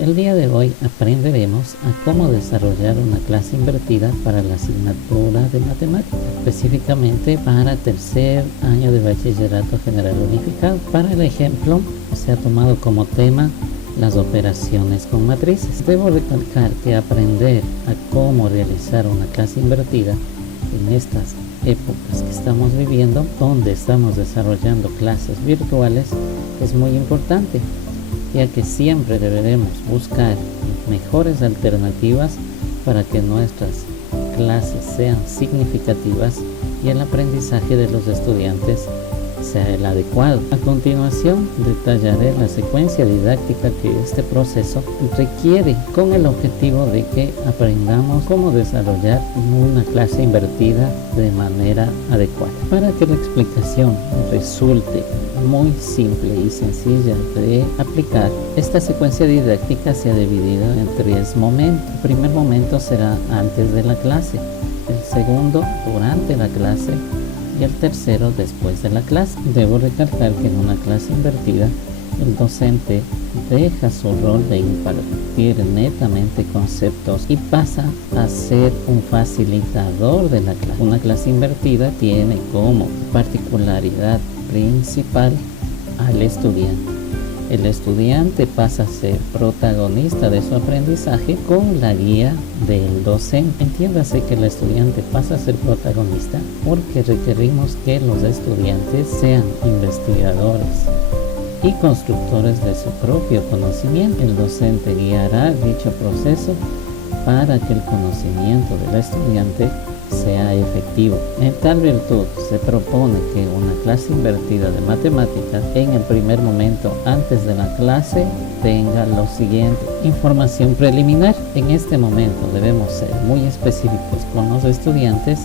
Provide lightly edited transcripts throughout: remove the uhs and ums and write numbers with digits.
El día de hoy aprenderemos a cómo desarrollar una clase invertida para la asignatura de matemáticas, específicamente para tercer año de Bachillerato General Unificado. Para el ejemplo, se ha tomado como tema las operaciones con matrices. Debo recalcar que aprender a cómo realizar una clase invertida en estas épocas que estamos viviendo, donde estamos desarrollando clases virtuales, es muy importante, ya que siempre deberemos buscar mejores alternativas para que nuestras clases sean significativas y el aprendizaje de los estudiantes sea el adecuado. A continuación, detallaré la secuencia didáctica que este proceso requiere con el objetivo de que aprendamos cómo desarrollar una clase invertida de manera adecuada. Para que la explicación resulte muy simple y sencilla de aplicar, esta secuencia didáctica se ha dividido en 3 momentos. El primer momento será antes de la clase, el segundo durante la clase y el tercero después de la clase. Debo recalcar que en una clase invertida el docente deja su rol de impartir netamente conceptos y pasa a ser un facilitador de la clase. Una clase invertida tiene como particularidad principal al estudiante. El estudiante pasa a ser protagonista de su aprendizaje con la guía del docente. Entiéndase que el estudiante pasa a ser protagonista porque requerimos que los estudiantes sean investigadores y constructores de su propio conocimiento. El docente guiará dicho proceso para que el conocimiento del estudiante sea efectivo. En tal virtud se propone que una clase invertida de matemáticas en el primer momento antes de la clase tenga lo siguiente: información preliminar. En este momento debemos ser muy específicos con los estudiantes,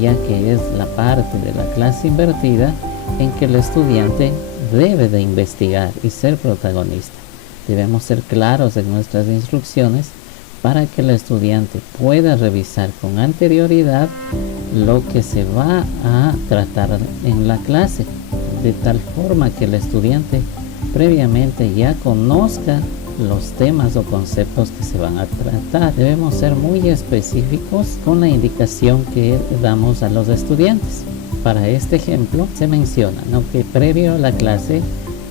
ya que es la parte de la clase invertida en que el estudiante debe de investigar y ser protagonista. Debemos ser claros en nuestras instrucciones para que el estudiante pueda revisar con anterioridad lo que se va a tratar en la clase, de tal forma que el estudiante previamente ya conozca los temas o conceptos que se van a tratar. Debemos ser muy específicos con la indicación que damos a los estudiantes. Para este ejemplo se menciona, que previo a la clase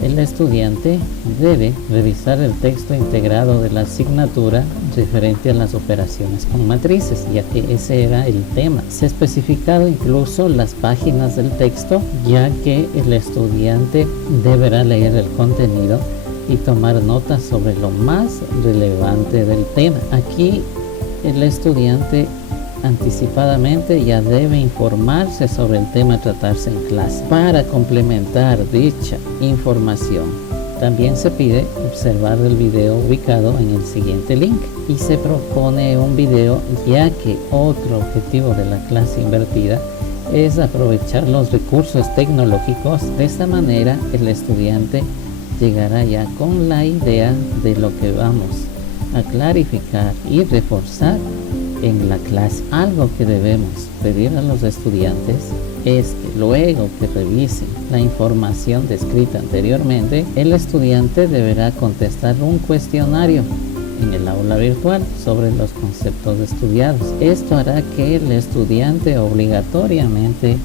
el estudiante debe revisar el texto integrado de la asignatura referente a las operaciones con matrices, ya que ese era el tema. Se ha especificado incluso las páginas del texto, ya que el estudiante deberá leer el contenido y tomar notas sobre lo más relevante del tema. Aquí el estudiante anticipadamente ya debe informarse sobre el tema a tratarse en clase. Para complementar dicha información, también se pide observar el video ubicado en el siguiente link y se propone un video, ya que otro objetivo de la clase invertida es aprovechar los recursos tecnológicos. De esta manera el estudiante llegará ya con la idea de lo que vamos a clarificar y reforzar en la clase. Algo que debemos pedir a los estudiantes es que luego que revisen la información descrita anteriormente, el estudiante deberá contestar un cuestionario en el aula virtual sobre los conceptos estudiados. Esto hará que el estudiante obligatoriamente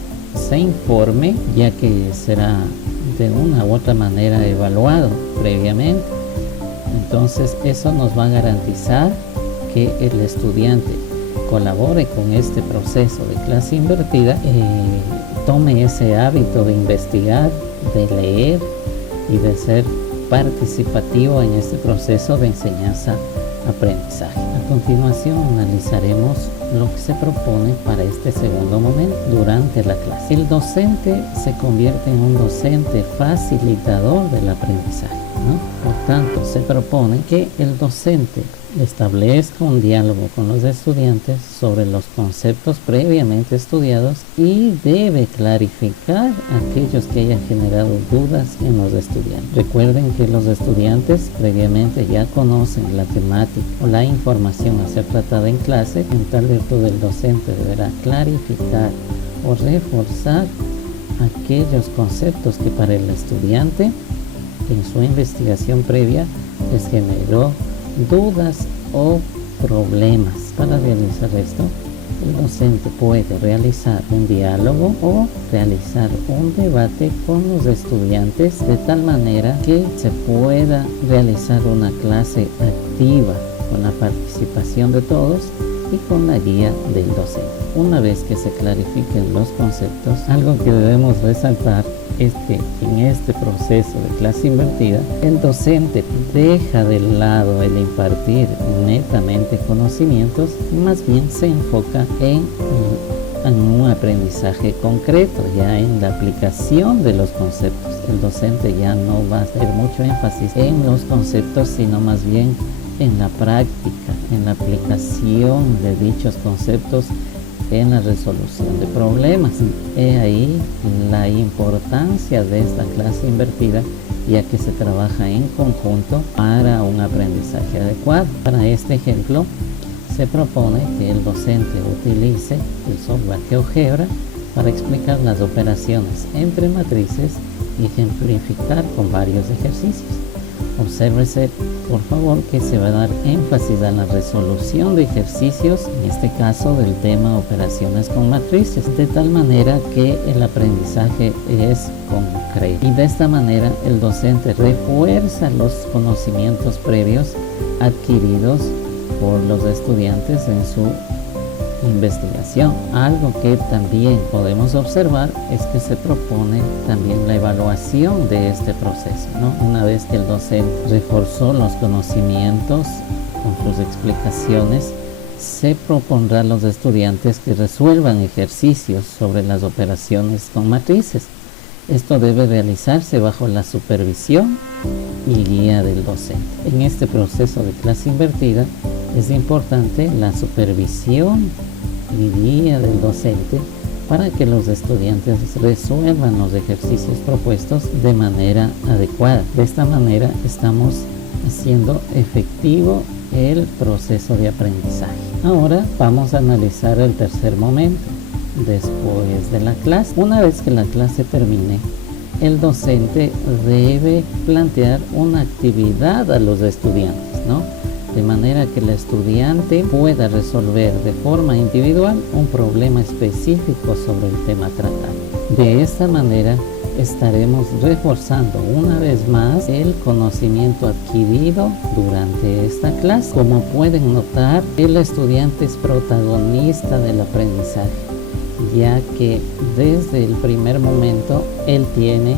se informe, ya que será de una u otra manera evaluado previamente. Entonces eso nos va a garantizar que el estudiante colabore con este proceso de clase invertida, tome ese hábito de investigar, de leer y de ser participativo en este proceso de enseñanza-aprendizaje. A continuación analizaremos lo que se propone para este segundo momento durante la clase. El docente se convierte en un docente facilitador del aprendizaje, Por tanto, se propone que el docente establezca un diálogo con los estudiantes sobre los conceptos previamente estudiados y debe clarificar aquellos que hayan generado dudas en los estudiantes. Recuerden que los estudiantes previamente ya conocen la temática o la información a ser tratada en clase. En tal virtud, el docente deberá clarificar o reforzar aquellos conceptos que para el estudiante en su investigación previa les generó dudas o problemas. Para realizar esto, el docente puede realizar un diálogo o realizar un debate con los estudiantes de tal manera que se pueda realizar una clase activa con la participación de todos y con la guía del docente. Una vez que se clarifiquen los conceptos, algo que debemos resaltar es que en este proceso de clase invertida, el docente deja de lado el impartir netamente conocimientos y más bien se enfoca en un aprendizaje concreto, ya en la aplicación de los conceptos. El docente ya no va a hacer mucho énfasis en los conceptos, sino más bien en la práctica, en la aplicación de dichos conceptos en la resolución de problemas. He ahí la importancia de esta clase invertida, ya que se trabaja en conjunto para un aprendizaje adecuado. Para este ejemplo, se propone que el docente utilice el software GeoGebra para explicar las operaciones entre matrices y ejemplificar con varios ejercicios. Obsérvese, por favor, que se va a dar énfasis a la resolución de ejercicios, en este caso del tema operaciones con matrices, de tal manera que el aprendizaje es concreto. Y de esta manera el docente refuerza los conocimientos previos adquiridos por los estudiantes en su investigación. Algo que también podemos observar es que se propone también la evaluación de este proceso, ¿no? Una vez que el docente reforzó los conocimientos con sus explicaciones, se propondrá a los estudiantes que resuelvan ejercicios sobre las operaciones con matrices. Esto debe realizarse bajo la supervisión y guía del docente. En este proceso de clase invertida es importante la supervisión y guía del docente para que los estudiantes resuelvan los ejercicios propuestos de manera adecuada. De esta manera estamos haciendo efectivo el proceso de aprendizaje. Ahora vamos a analizar el tercer momento después de la clase. Una vez que la clase termine, el docente debe plantear una actividad a los estudiantes, ¿no? De manera que el estudiante pueda resolver de forma individual un problema específico sobre el tema tratado. De esta manera estaremos reforzando una vez más el conocimiento adquirido durante esta clase. Como pueden notar, el estudiante es protagonista del aprendizaje, ya que desde el primer momento él tiene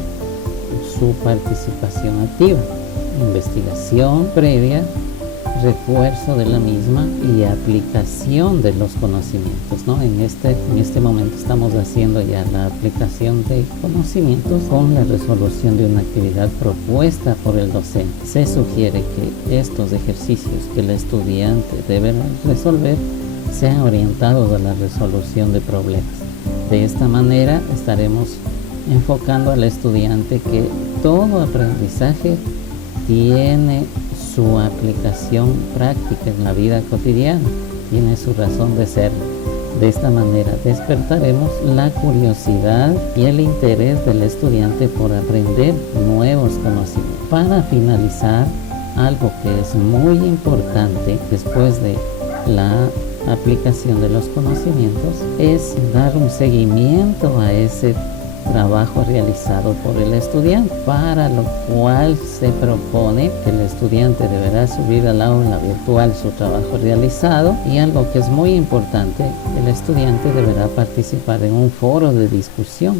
su participación activa, investigación previa, refuerzo de la misma y aplicación de los conocimientos, ¿no? En este momento estamos haciendo ya la aplicación de conocimientos con la resolución de una actividad propuesta por el docente. Se sugiere que estos ejercicios que el estudiante debe resolver sean orientados a la resolución de problemas. De esta manera estaremos enfocando al estudiante que todo aprendizaje tiene su aplicación práctica en la vida cotidiana, tiene su razón de ser. De esta manera despertaremos la curiosidad y el interés del estudiante por aprender nuevos conocimientos. Para finalizar, algo que es muy importante después de la aplicación de los conocimientos es dar un seguimiento a ese trabajo realizado por el estudiante, para lo cual se propone que el estudiante deberá subir al aula virtual su trabajo realizado, y algo que es muy importante, el estudiante deberá participar en un foro de discusión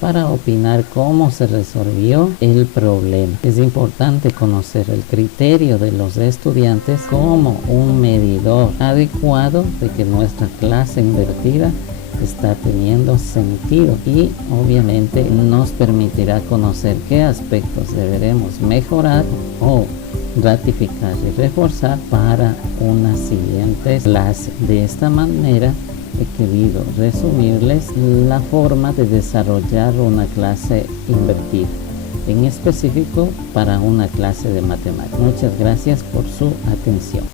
para opinar cómo se resolvió el problema. Es importante conocer el criterio de los estudiantes como un medidor adecuado de que nuestra clase invertida está teniendo sentido, y obviamente nos permitirá conocer qué aspectos deberemos mejorar o ratificar y reforzar para una siguiente clase. De esta manera he querido resumirles la forma de desarrollar una clase invertida, en específico para una clase de matemáticas. Muchas gracias por su atención.